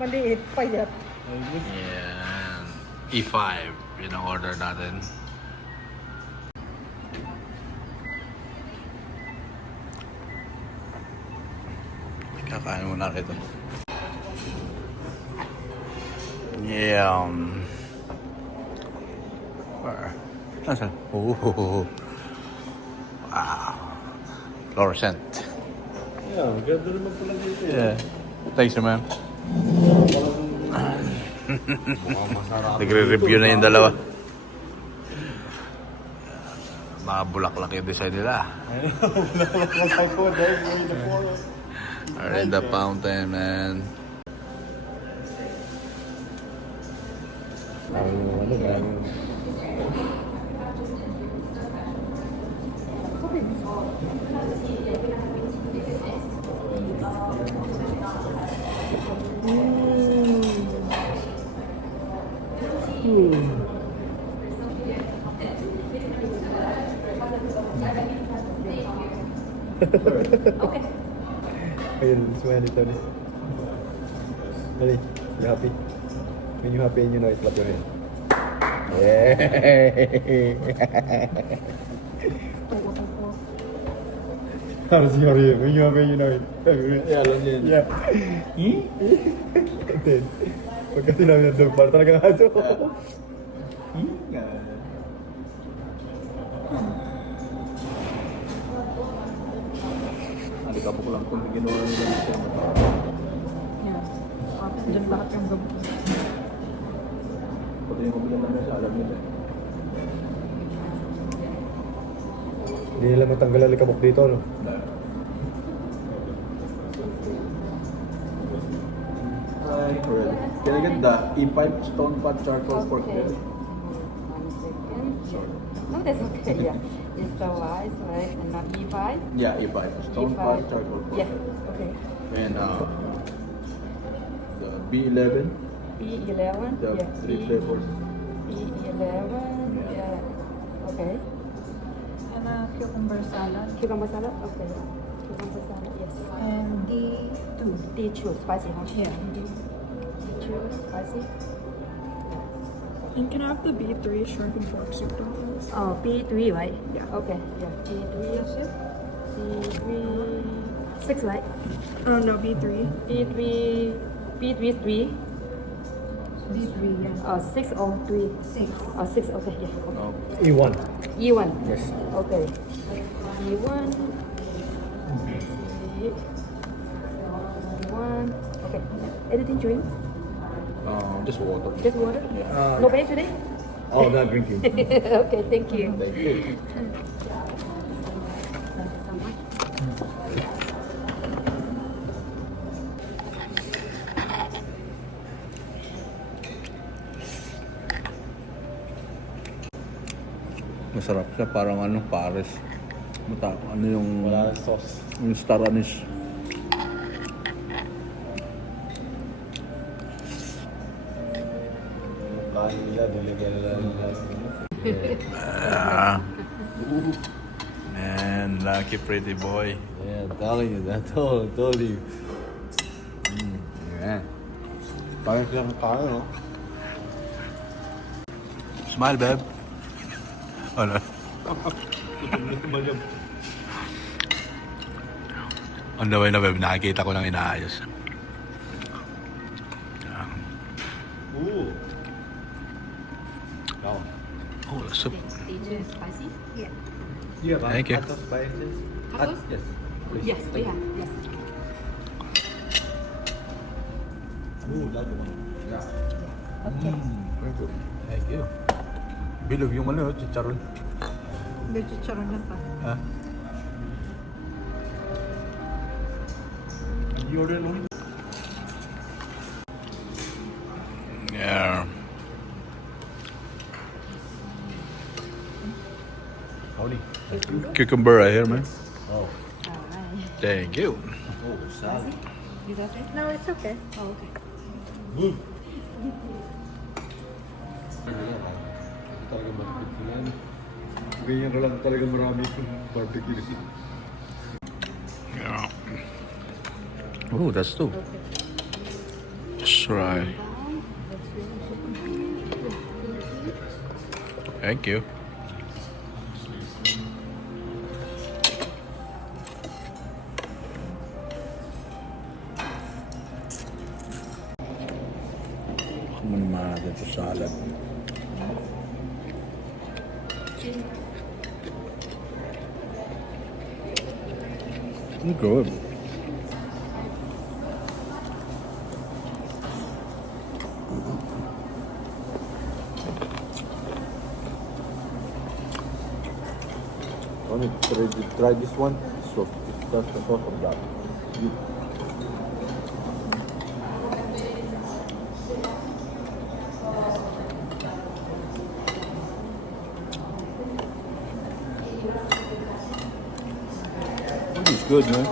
Maliit, payat. Yan. E5. Yun ang order natin. Kakain muna ito. Yum. Nasaan? Wow. Fluorescent. Yeah, ganda naman pala dito. Yeah. Thanks, man. Nagre-review na yung dalawa. Mga bulaklak yung design nila. Are in the fountain, man. Okay. Ayun, smile ito. Ready? You happy? When you happy and you know it, clap your hand. Yay! How does he happy? When you happy and you know it. Yeah, alam niya yun. Yeah. Then, pagka sinabi na doon, para talagang aso. Alikabok lang kung ginawa nila siya. Yeah. Diyan lahat yung gamot. Pati yung kabila namin sa alam nila. Hindi nila matanggal ang likabok dito, no? Hi, Coral. Can I get the E5 stone pot charcoal pork belly? 1 second. Sorry. No, that's okay. Yeah. It's the wise, right? And not E5. Yeah, E5. Stone pot E5. charcoal pork Yeah. belly. Okay. And the B11, B11. the Yeah. three flavors. B11. Yeah. Okay. And a cucumber salad. Cucumber salad. Okay. Cucumber salad. Yes. And D2. D2 spicy, huh? Yeah. D2 spicy. And can I have the B3 shrimp and pork soup dumplings? Oh, B3, right? Yeah. Okay. Yeah. B3. B3. 6, right? Oh no, B3. B3. B3 is 3. B3, yeah. 6 or 3? 6. 6. Okay. Yeah. Okay. E1. E1. Yes. Okay. E1. E1. Okay. Anything drink? Just water. Just water? No bed today? Oh, not drinking. Okay. Thank you. Thank you. Thank you so much. Masarap siya. Parang ano, Paris. Ano yung... Wala nang sauce. Yung star anise. Kain nila, nilagyan nila Man, lucky pretty boy. Yeah, I'm telling you, I told you. Yeah. Parang siyang kain, no? Smile, babe. Ano? On the way na, babe. Nakikita ko lang inaayos. Ooh. Wow. Oh, the soup. D2 spicy? Yeah. Yeah, Thank you. hot sauce by any chance? Hot sauce? Yes. Please. Yes, we have. Yes. Ooh, lovely one. Yeah. Okay. Very good. Thank you. Bilog yung ano, chicharon. May chicharon na pa. Ha? You order no? Yeah. Howdy. Cucumber right here, man. Oh. Alright. Thank you. Oh, salad. Is that okay? No, it's okay. Oh, okay. Good. Talaga barbecue yan. Ganyan ka lang talaga marami yung barbecue. Yeah. Oh, that's two. try. Thank you. Kumain natin ito salad. Good. I want to try this one. So it's just the sauce of that. It's good, man.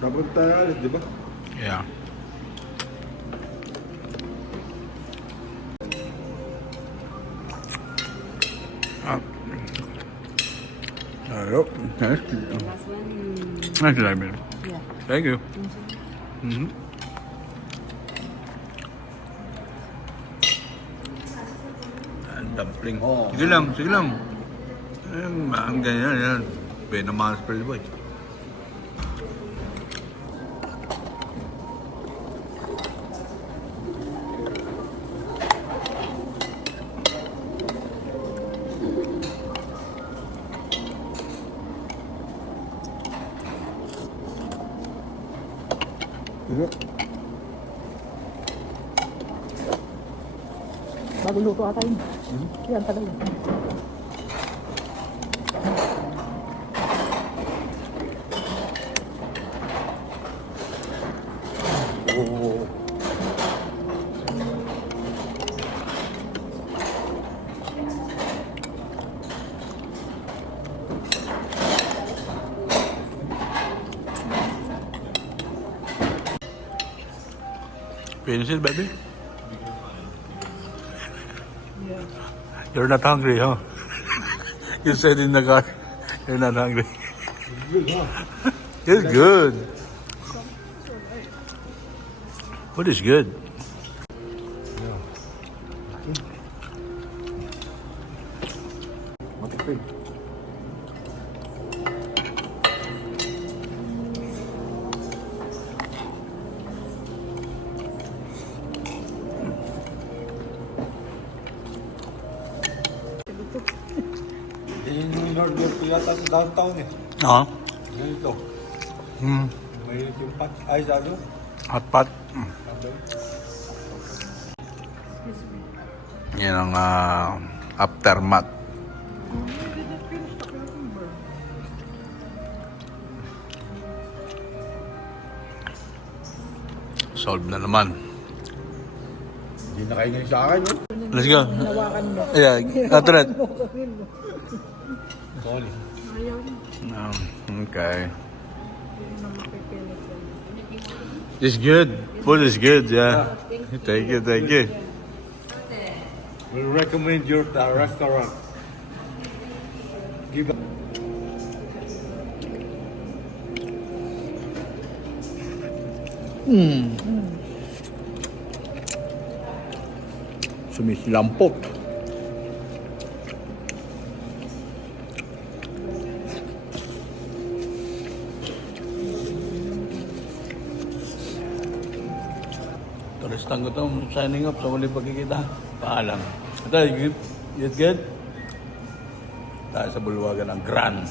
Dapat tayo alis, di ba? Yeah. Hello. Nice. Last one. Nice to have you. Yeah. Thank you. Mm-hmm. And dumpling. Sige lang, sige lang. Ang ganyan, yan. Pwede naman sa boy. Bago luto ata yun. Yan tagal. Oh. Finish it, baby? You're not hungry, huh? You said in the car, you're not hungry. It's good. What is good? Yung order ko yata sa downtown eh. Ah? Ganito. May yung pat. Ay, sabi? Hot pot. Yan ang aftermath. Solve na naman. Hindi na kayo ngayon sa akin, no? Let's go. Nawakan mo. Yeah, after that. Sorry. Okay. It's good. Food is good, yeah. Thank you, thank you. We recommend your restaurant. Give Sumisilampot. Turistang ko to, signing up sa ulit pagkikita. Paalam. Ito, you good? Tayo sa bulwagan ng Grand.